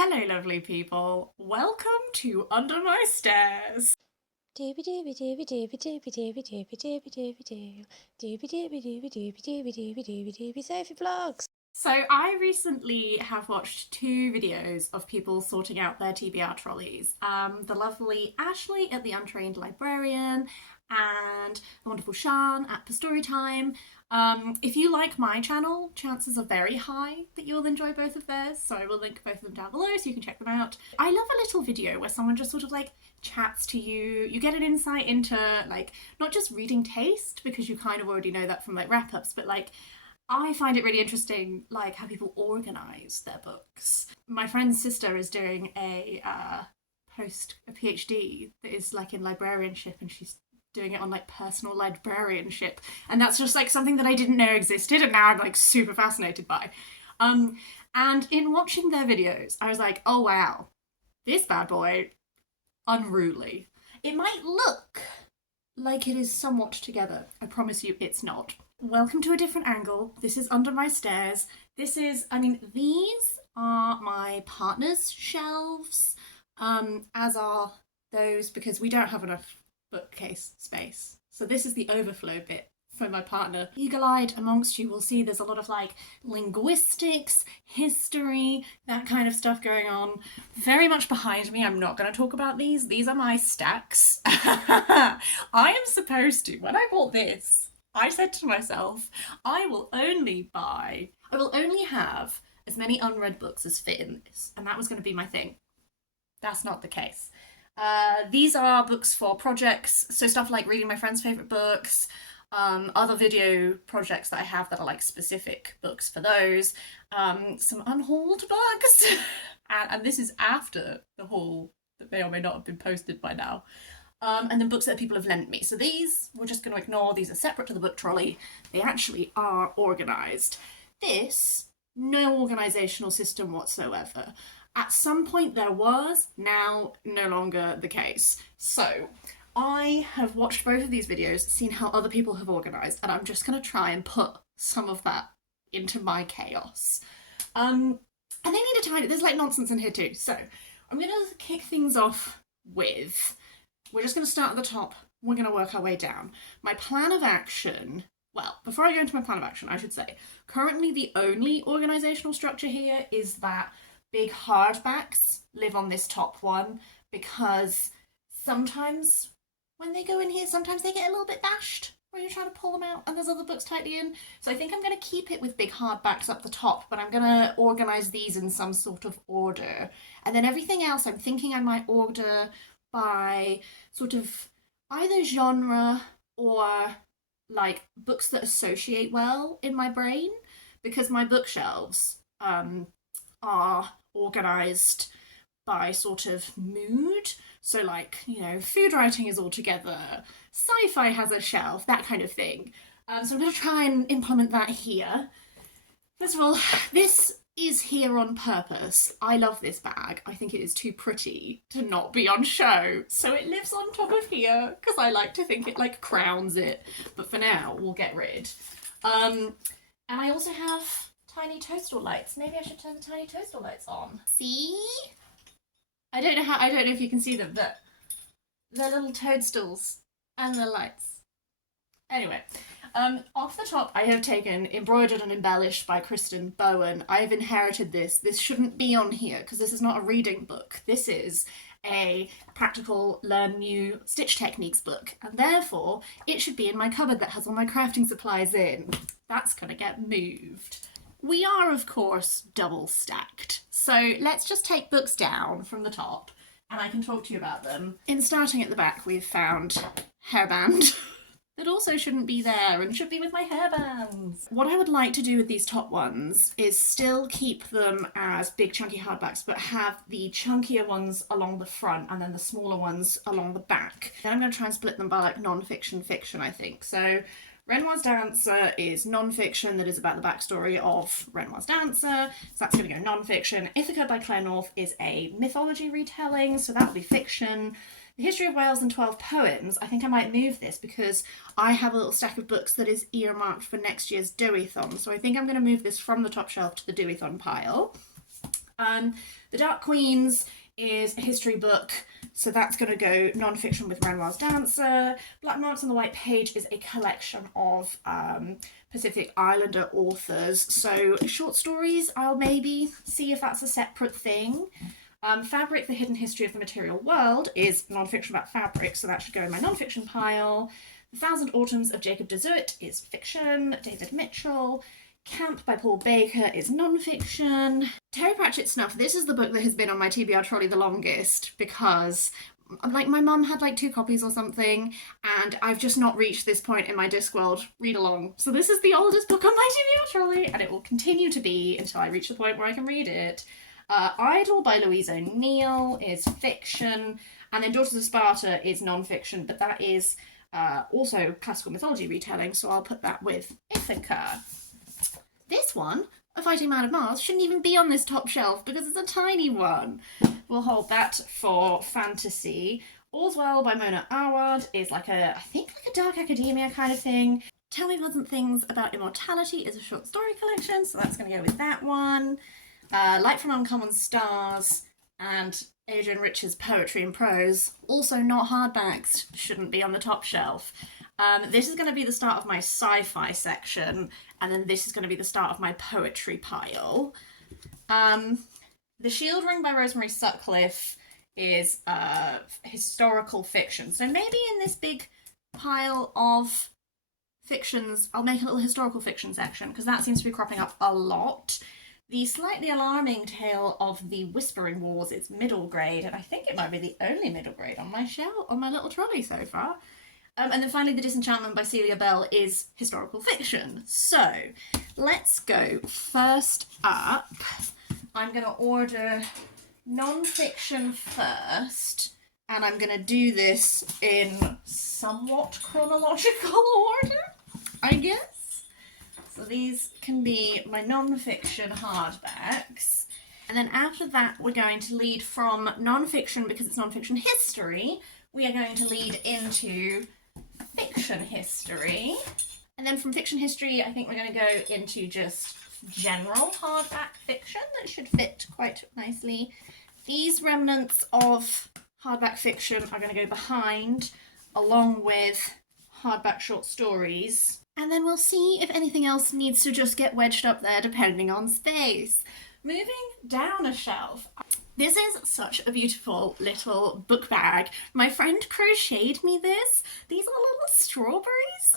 Hello, lovely people. Welcome to Under My Stairs. Dooby dooby dooby dooby dooby dooby dooby dooby dooby doo. Dooby dooby dooby dooby dooby dooby dooby dooby Sophie vlogs. So, I recently have watched two videos of people sorting out their TBR trolleys. The lovely Ashley at The Untrained Librarian and the wonderful Shan at Storytime. If you like my channel, chances are very high that you'll enjoy both of theirs, so I will link both of them down below so you can check them out. I love a little video where someone just sort of like chats to you. You get an insight into like not just reading taste, because you kind of already know that from like wrap-ups, but like I find it really interesting, like how people organise their books. My friend's sister is doing a PhD that is like in librarianship, and she's doing it on like personal librarianship, and that's just like something that I didn't know existed, and now I'm like super fascinated by. And in watching their videos, I was like, oh wow, this bad boy, unruly. It might look like it is somewhat together. I promise you it's not. Welcome to a different angle. This is Under My Stairs. These are my partner's shelves, as are those, because we don't have enough bookcase space. So this is the overflow bit for my partner. Eagle-eyed amongst you will see there's a lot of like linguistics, history, that kind of stuff going on. Very much behind me. I'm not going to talk about these. These are my stacks. I am supposed to, when I bought this, I said to myself, I will only have as many unread books as fit in this, and that was going to be my thing. That's not the case. These are books for projects, so stuff like reading my friend's favourite books, other video projects that I have that are like specific books for those, some unhauled books, and this is after the haul that may or may not have been posted by now. And then books that people have lent me. So these, we're just going to ignore. These are separate to the book trolley. They actually are organised. This, no organisational system whatsoever. At some point there was, now no longer the case. So I have watched both of these videos, seen how other people have organised, and I'm just going to try and put some of that into my chaos. And they need a tidy. There's like nonsense in here too. So I'm going to kick things off with... We're just going to start at the top. We're going to work our way down. My plan of action... Well, before I go into my plan of action, I should say, currently the only organisational structure here is that big hardbacks live on this top one, because sometimes when they go in here, sometimes they get a little bit bashed when you're trying to pull them out and there's other books tightly in. So I think I'm going to keep it with big hardbacks up the top, but I'm going to organise these in some sort of order. And then everything else I'm thinking I might order by sort of either genre or like books that associate well in my brain, because my bookshelves are organised by sort of mood. So like, you know, food writing is all together, sci-fi has a shelf, that kind of thing. So I'm going to try and implement that here. First of all, this is here on purpose. I love this bag. I think it is too pretty to not be on show. So it lives on top of here because I like to think it like crowns it. But for now, we'll get rid. And I also have tiny toadstool lights. Maybe I should turn the tiny toadstool lights on. See? I don't know if you can see them, but they're little toadstools and the lights. Anyway, off the top, I have taken Embroidered and Embellished by Kristen Bowen. I have inherited this. This shouldn't be on here because this is not a reading book. This is a practical learn new stitch techniques book, and therefore it should be in my cupboard that has all my crafting supplies in. That's gonna get moved. We are, of course, double stacked. So let's just take books down from the top and I can talk to you about them. In starting at the back, we've found Hairband. That also shouldn't be there and should be with my hairbands. What I would like to do with these top ones is still keep them as big chunky hardbacks, but have the chunkier ones along the front and then the smaller ones along the back. Then I'm going to try and split them by like non-fiction, fiction, I think. So Renoir's Dancer is non-fiction that is about the backstory of Renoir's Dancer, so that's going to go non-fiction. Ithaca by Claire North is a mythology retelling, so that will be fiction. The History of Wales and 12 Poems, I think I might move this because I have a little stack of books that is earmarked for next year's Dewey-thon. So I think I'm going to move this from the top shelf to the Dewey-thon pile. The Dark Queens is a history book, so that's going to go non-fiction with Renoir's Dancer. Black Marks on the White Page is a collection of Pacific Islander authors, so short stories I'll maybe see if that's a separate thing. Fabric, The Hidden History of the Material World is non-fiction about fabric, so that should go in my non-fiction pile. The Thousand Autumns of Jacob de Zoet is fiction. David Mitchell. Camp by Paul Baker is non-fiction. Terry Pratchett Snuff, this is the book that has been on my TBR trolley the longest because like my mum had like 2 copies or something and I've just not reached this point in my Discworld read along. So this is the oldest book on my TBR trolley and it will continue to be until I reach the point where I can read it. Idle by Louise O'Neill is fiction, and then Daughters of Sparta is non-fiction, but that is also classical mythology retelling, so I'll put that with Ithaca. This one, A Fighting Man of Mars, shouldn't even be on this top shelf because it's a tiny one. We'll hold that for fantasy. All's Well by Mona Awad is like a, I think like a dark academia kind of thing. Tell Me Pleasant Things About Immortality is a short story collection, so that's going to go with that one. Light from Uncommon Stars and Adrian Rich's Poetry and Prose, also not hardbacks, shouldn't be on the top shelf. This is going to be the start of my sci-fi section, and then this is going to be the start of my poetry pile. The Shield Ring by Rosemary Sutcliffe is historical fiction, so maybe in this big pile of fictions, I'll make a little historical fiction section, because that seems to be cropping up a lot. The Slightly Alarming Tale of the Whispering Wars is middle grade, and I think it might be the only middle grade on my shelf, on my little trolley so far. And then finally, The Disenchantment by Celia Bell is historical fiction. So, let's go. First up, I'm going to order non-fiction first, and I'm going to do this in somewhat chronological order, I guess. So these can be my non-fiction hardbacks. And then after that, we're going to lead from non-fiction, because it's non-fiction history, we are going to lead into fiction history. And then from fiction history, I think we're going to go into just general hardback fiction that should fit quite nicely. These remnants of hardback fiction are going to go behind, along with hardback short stories. And then we'll see if anything else needs to just get wedged up there depending on space. Moving down a shelf. This is such a beautiful little book bag. My friend crocheted me this. These are little strawberries.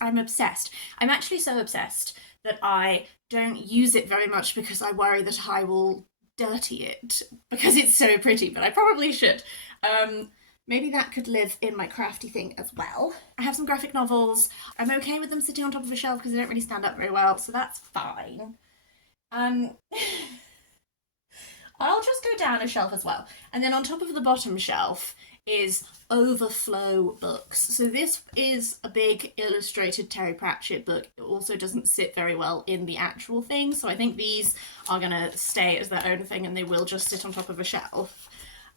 I'm obsessed. I'm actually so obsessed that I don't use it very much because I worry that I will dirty it because it's so pretty, but I probably should. Maybe that could live in my crafty thing as well. I have some graphic novels. I'm okay with them sitting on top of a shelf because they don't really stand up very well, so that's fine. I'll just go down a shelf as well. And then on top of the bottom shelf is overflow books. So this is a big illustrated Terry Pratchett book. It also doesn't sit very well in the actual thing, so I think these are going to stay as their own thing and they will just sit on top of a shelf.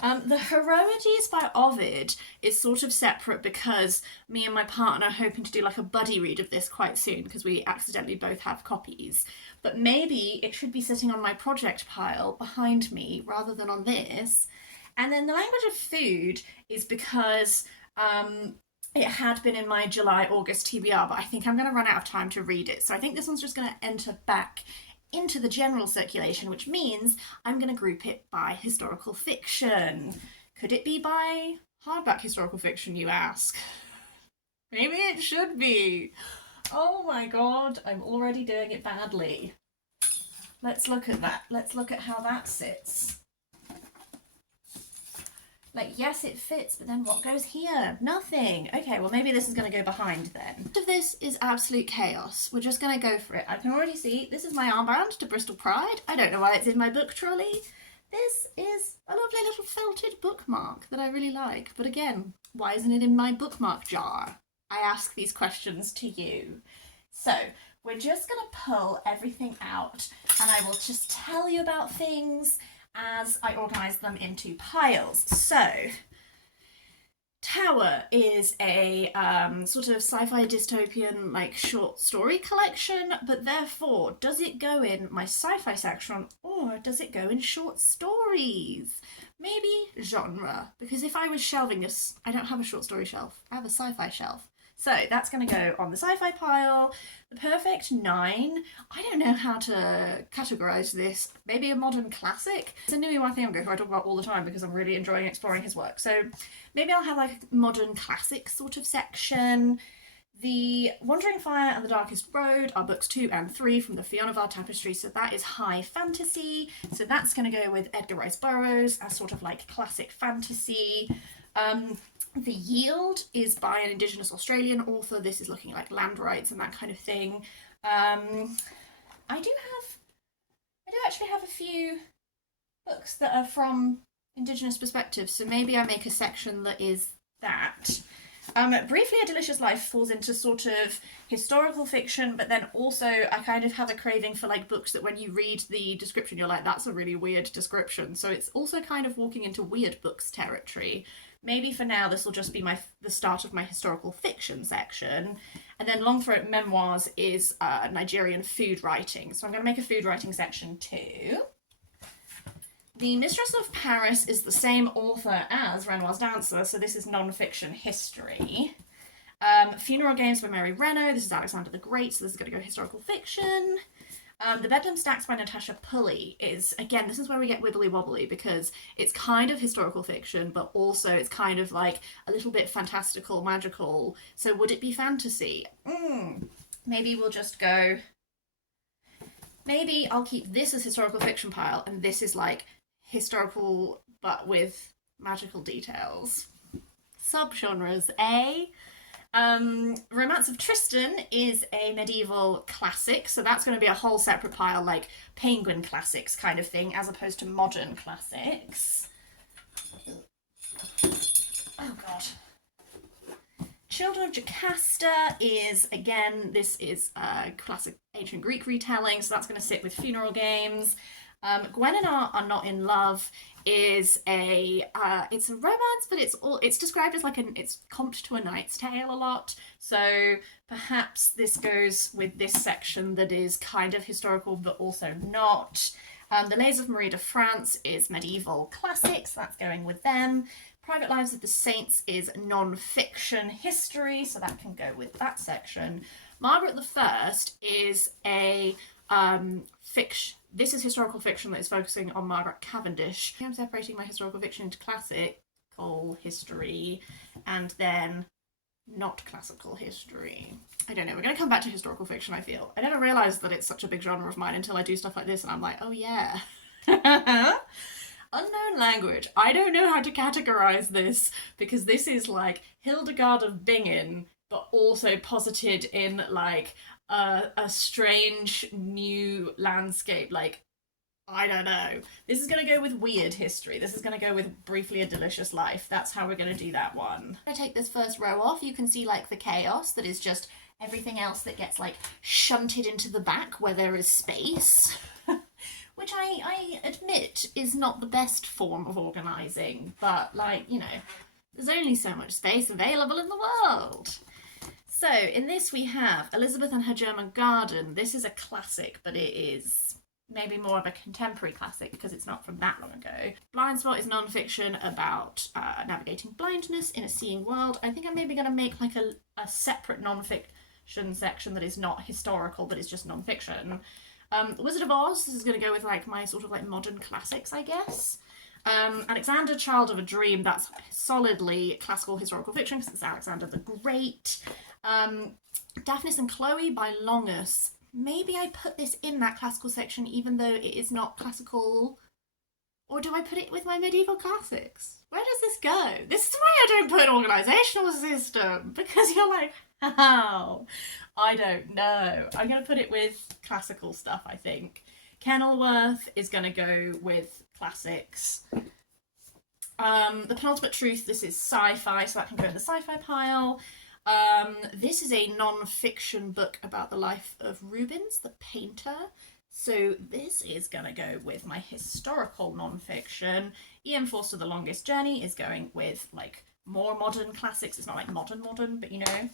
The Heroides by Ovid is sort of separate because me and my partner are hoping to do like a buddy read of this quite soon because we accidentally both have copies. But maybe it should be sitting on my project pile behind me rather than on this. And then The Language of Food is because it had been in my July-August TBR, but I think I'm going to run out of time to read it. So I think this one's just going to enter back into the general circulation, which means I'm going to group it by historical fiction. Could it be by hardback historical fiction, you ask? Maybe it should be. Oh my god, I'm already doing it badly. Let's look at that. Let's look at how that sits. Like, yes, it fits, but then what goes here? Nothing. Okay, well, maybe this is going to go behind then. Most of this is absolute chaos. We're just going to go for it. I can already see this is my armband to Bristol Pride. I don't know why it's in my book trolley. This is a lovely little felted bookmark that I really like. But again, why isn't it in my bookmark jar? I ask these questions to you. So, we're just going to pull everything out and I will just tell you about things as I organise them into piles. So, Power is a sort of sci-fi dystopian like short story collection, but therefore, does it go in my sci-fi section or does it go in short stories? Maybe genre, because if I was shelving this, I don't have a short story shelf, I have a sci-fi shelf. So that's going to go on the sci-fi pile. The Perfect Nine. I don't know how to categorize this. Maybe a modern classic. It's a Nui Wathiongo who I talk about all the time because I'm really enjoying exploring his work. So maybe I'll have like a modern classic sort of section. The Wandering Fire and the Darkest Road are books 2 and 3 from the Fionavar Tapestry, so that is high fantasy. So that's going to go with Edgar Rice Burroughs as sort of like classic fantasy. The Yield is by an Indigenous Australian author. This is looking like land rights and that kind of thing. I do actually have a few books that are from Indigenous perspectives, so maybe I make a section that is that. Briefly, A Delicious Life falls into sort of historical fiction, but then also I kind of have a craving for like books that when you read the description, you're like, that's a really weird description. So it's also kind of walking into weird books territory. Maybe for now this will just be the start of my historical fiction section. And then Longthroat Memoirs is Nigerian food writing. So I'm going to make a food writing section too. The Mistress of Paris is the same author as Renoir's Dancer, so this is non-fiction history. Funeral Games by Mary Renault, this is Alexander the Great, so this is going to go historical fiction. The Bedlam Stacks by Natasha Pulley is, again, this is where we get wibbly wobbly because it's kind of historical fiction, but also it's kind of like a little bit fantastical, magical. So would it be fantasy? Maybe we'll just go, maybe I'll keep this as historical fiction pile and this is like historical but with magical details. Subgenres, eh? Romance of Tristan is a medieval classic, so that's going to be a whole separate pile, like Penguin classics kind of thing, as opposed to modern classics. Oh god. Children of Jocasta is, again, this is a classic ancient Greek retelling, so that's going to sit with Funeral Games. Gwen and I Are Not in Love is it's a romance, but it's described as like it's comped to A Knight's Tale a lot. So perhaps this goes with this section that is kind of historical, but also not. The Lays of Marie de France is medieval classics. So that's going with them. Private Lives of the Saints is non-fiction history, so that can go with that section. Margaret the First is a fiction. This is historical fiction that is focusing on Margaret Cavendish. I'm separating my historical fiction into classical history and then not classical history. I don't know, we're going to come back to historical fiction, I feel. I never realised that it's such a big genre of mine until I do stuff like this and I'm like, oh yeah. Unknown language. I don't know how to categorise this because this is like Hildegard of Bingen, but also posited in like a strange new landscape. Like, I don't know. This is going to go with weird history. This is going to go with Briefly a Delicious Life. That's how we're going to do that one. I'm going to take this first row off. You can see like the chaos that is just everything else that gets like shunted into the back where there is space. Which I admit is not the best form of organising, but like, you know, there's only so much space available in the world. So in this we have Elizabeth and Her German Garden. This is a classic, but it is maybe more of a contemporary classic because it's not from that long ago. Blind Spot is non-fiction about navigating blindness in a seeing world. I think I'm maybe going to make like a separate non-fiction section that is not historical, but is just non-fiction. Wizard of Oz, this is going to go with like my sort of like modern classics, I guess. Alexander, Child of a Dream, that's solidly classical historical fiction because it's Alexander the Great. Daphnis and Chloe by Longus. Maybe I put this in that classical section even though it is not classical. Or do I put it with my medieval classics? Where does this go? This is why I don't put an organisational system, because you're like, how? I don't know. I'm going to put it with classical stuff, I think. Kenilworth is going to go with classics. The Penultimate Truth, this is sci-fi, so that can go in the sci-fi pile. This is a non-fiction book about the life of Rubens, the painter. So this is going to go with my historical non-fiction. Ian Forster, The Longest Journey is going with like more modern classics. It's not like modern, but you know.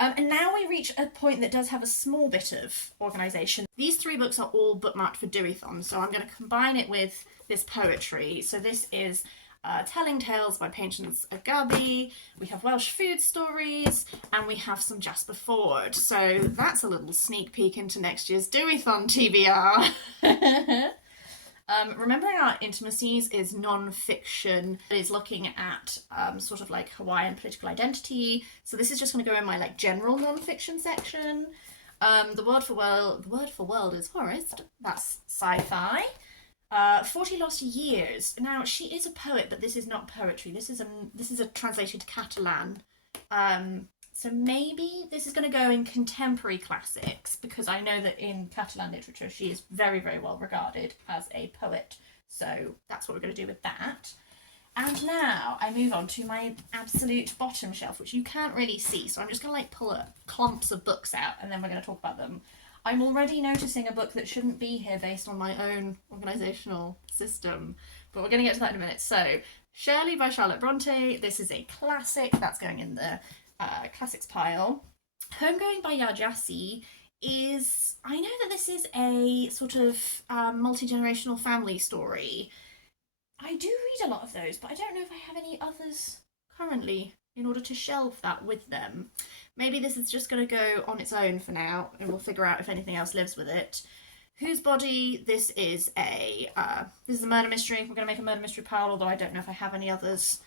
And now we reach a point that does have a small bit of organisation. These 3 books are all bookmarked for Deweython, so I'm going to combine it with this poetry. So this is Telling Tales by Patience Agabi, we have Welsh food stories, and we have some Jasper Fforde. So that's a little sneak peek into next year's Deweython TBR. Remembering Our Intimacies is non-fiction. It is looking at sort of like Hawaiian political identity. So this is just going to go in my like general non-fiction section. The word for world is forest. That's sci-fi. 40 Lost Years. Now she is a poet, but this is not poetry. This is a translation to Catalan. So maybe this is going to go in contemporary classics, because I know that in Catalan literature she is very, very well regarded as a poet. So that's what we're going to do with that. And now I move on to my absolute bottom shelf, which you can't really see. So I'm just going to like pull up clumps of books out and then we're going to talk about them. I'm already noticing a book that shouldn't be here based on my own organisational system, but we're going to get to that in a minute. So Shirley by Charlotte Bronte. This is a classic. That's going in the classics pile. Homegoing by Yaa Gyasi is, I know that this is a sort of multi-generational family story. I do read a lot of those, but I don't know if I have any others currently in order to shelve that with them. Maybe this is just going to go on its own for now, and we'll figure out if anything else lives with it. Whose Body? This is a murder mystery. We're going to make a murder mystery pile, although I don't know if I have any others.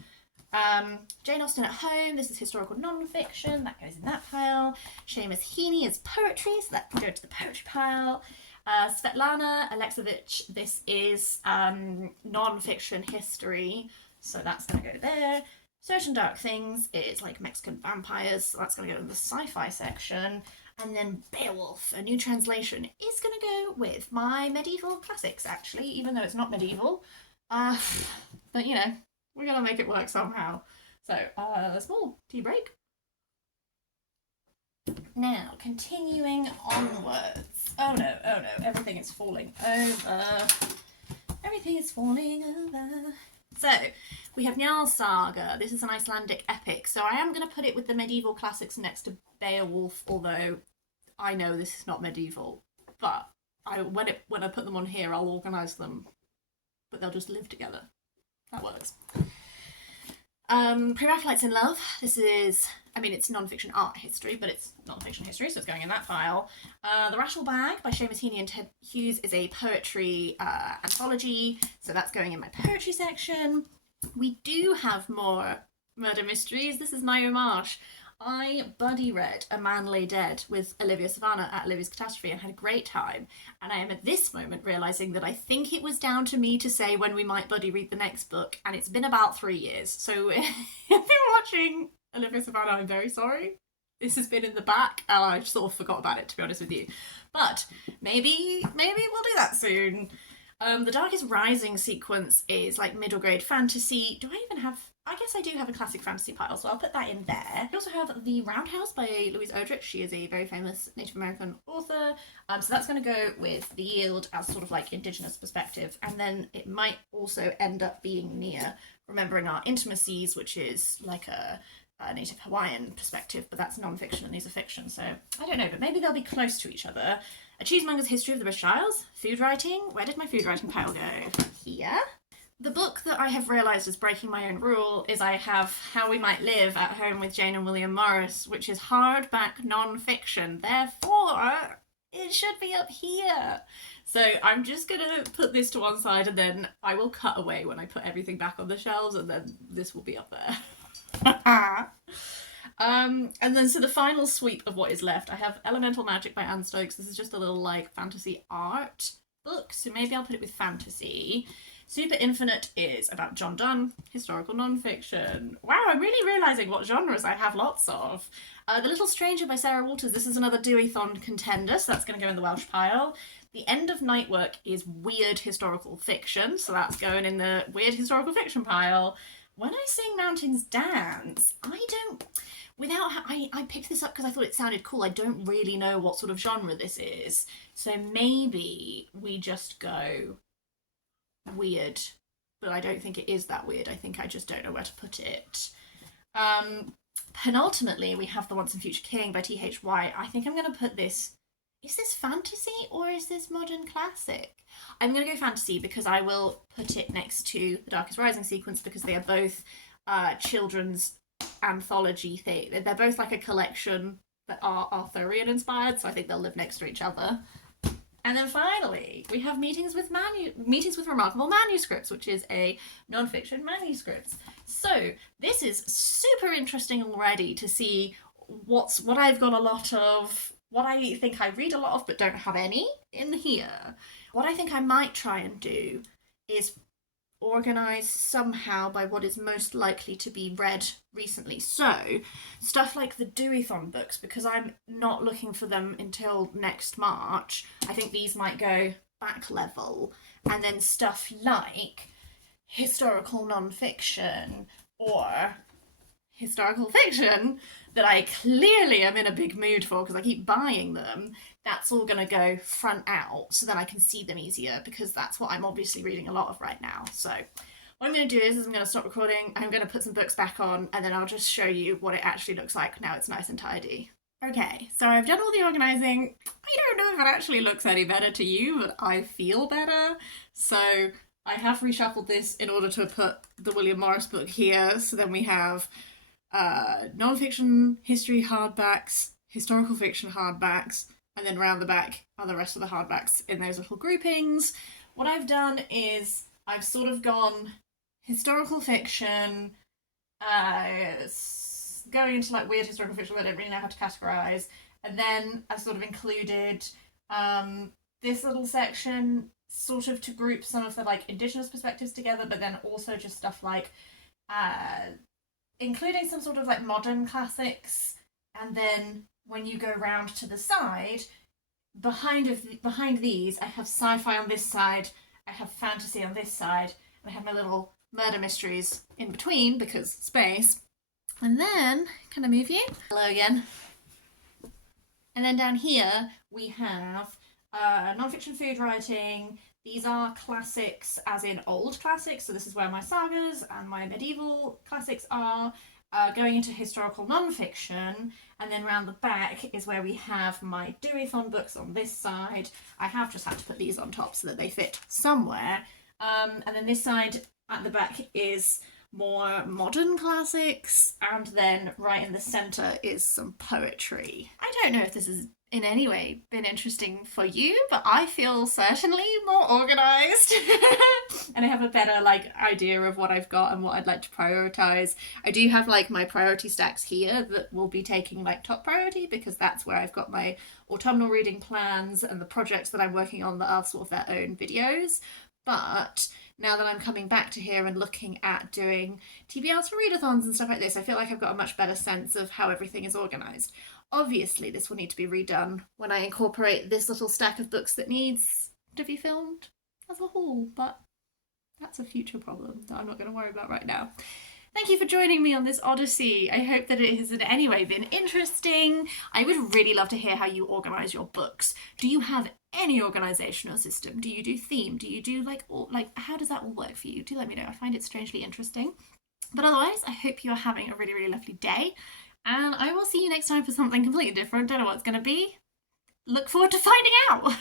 Jane Austen at Home. This is historical non-fiction. That goes in that pile. Seamus Heaney is poetry, so that can go to the poetry pile. Svetlana Alexievich. This is non-fiction history, so that's going to go there. Certain Dark Things is like Mexican vampires, so that's going to go in the sci-fi section. And then Beowulf, a new translation, is going to go with my medieval classics, actually, even though it's not medieval. But, you know, we're going to make it work somehow. So, a small tea break. Now, continuing onwards. Oh no, everything is falling over. Everything is falling over. So, we have Njál's Saga. This is an Icelandic epic, so I am going to put it with the medieval classics next to Beowulf, although I know this is not medieval. But when I put them on here, I'll organise them, but they'll just live together. That works. Pre-Raphaelites in Love. This is, I mean, it's non-fiction art history, but it's non-fiction history, so it's going in that file. The Rattle Bag by Seamus Heaney and Ted Hughes is a poetry anthology, so that's going in my poetry section. We do have more murder mysteries. This is Naomi Marsh. I buddy read A Man Lay Dead with Olivia Savannah at Olivia's Catastrophe and had a great time. And I am at this moment realising that I think it was down to me to say when we might buddy read the next book, and it's been about 3 years. So if you're watching Olivia Savannah, I'm very sorry. This has been in the back and I sort of forgot about it, to be honest with you. But maybe we'll do that soon. The Darkest Rising sequence is like middle grade fantasy. Do I even have... I guess I do have a classic fantasy pile, so I'll put that in there. I also have The Roundhouse by Louise Erdrich. She is a very famous Native American author. So that's going to go with The Yield as sort of like Indigenous perspective. And then it might also end up being near Remembering Our Intimacies, which is like a Native Hawaiian perspective, but that's non-fiction and these are fiction. So I don't know, but maybe they'll be close to each other. A Cheesemonger's History of the British Isles. Food writing. Where did my food writing pile go? Here. The book that I have realised is breaking my own rule is I have How We Might Live at Home with Jane and William Morris, which is hardback non-fiction. Therefore, it should be up here. So I'm just going to put this to one side and then I will cut away when I put everything back on the shelves and then this will be up there. And then so the final sweep of what is left, I have Elemental Magic by Anne Stokes. This is just a little like fantasy art book, so maybe I'll put it with fantasy. Super Infinite is about John Donne, historical non-fiction. Wow, I'm really realising what genres I have lots of. The Little Stranger by Sarah Walters. This is another Deweython contender, so that's going to go in the Welsh pile. The End of Night Work is weird historical fiction, so that's going in the weird historical fiction pile. When I Sing Mountains Dance, I picked this up because I thought it sounded cool. I don't really know what sort of genre this is, so maybe we just go weird, but I don't think it is that weird. I think I just don't know where to put it. Penultimately, we have The Once and Future King by T.H. White. I think I'm going to put this. Is this fantasy or is this modern classic? I'm going to go fantasy because I will put it next to The Darkest Rising sequence because they are both children's anthology thing. They're both like a collection that are Arthurian inspired, so I think they'll live next to each other. And then finally, we have Meetings with Remarkable Manuscripts, which is a non-fiction manuscript. So this is super interesting already to see what I've got a lot of, what I think I read a lot of but don't have any in here. What I think I might try and do is organize somehow by what is most likely to be read recently. So, stuff like the Deweython books, because I'm not looking for them until next March, I think these might go back level. And then stuff like historical non-fiction or historical fiction that I clearly am in a big mood for because I keep buying them, that's all going to go front out so then I can see them easier because that's what I'm obviously reading a lot of right now. So what I'm going to do is I'm going to stop recording, I'm going to put some books back on, and then I'll just show you what it actually looks like now it's nice and tidy. Okay, so I've done all the organising. I don't know if it actually looks any better to you, but I feel better. So I have reshuffled this in order to put the William Morris book here, so then we have non-fiction history hardbacks, historical fiction hardbacks, and then round the back are the rest of the hardbacks in those little groupings. What I've done is I've sort of gone historical fiction, going into like weird historical fiction that I don't really know how to categorize, and then I've sort of included this little section sort of to group some of the like indigenous perspectives together, but then also just stuff like including some sort of like modern classics, and then when you go round to the side, behind these, I have sci-fi on this side, I have fantasy on this side, and I have my little murder mysteries in between because space. And then, can I move you? Hello again. And then down here we have non-fiction food writing. These are classics as in old classics, so this is where my sagas and my medieval classics are. Going into historical non-fiction, and then round the back is where we have my Deweython books on this side. I have just had to put these on top so that they fit somewhere. And then this side at the back is more modern classics, and then right in the centre is some poetry. I don't know if this has in any way been interesting for you, but I feel certainly more organised and I have a better like idea of what I've got and what I'd like to prioritise. I do have like my priority stacks here that will be taking like top priority because that's where I've got my autumnal reading plans and the projects that I'm working on that are sort of their own videos. But now that I'm coming back to here and looking at doing TBRs for readathons and stuff like this, I feel like I've got a much better sense of how everything is organised. Obviously, this will need to be redone when I incorporate this little stack of books that needs to be filmed as a whole, but that's a future problem that I'm not going to worry about right now. Thank you for joining me on this odyssey. I hope that it has in any way been interesting. I would really love to hear how you organise your books. Do you have any organisational system? Do you do theme? Do you do like how does that all work for you? Do let me know. I find it strangely interesting. But otherwise, I hope you're having a really, really lovely day. And I will see you next time for something completely different. Don't know what it's going to be. Look forward to finding out.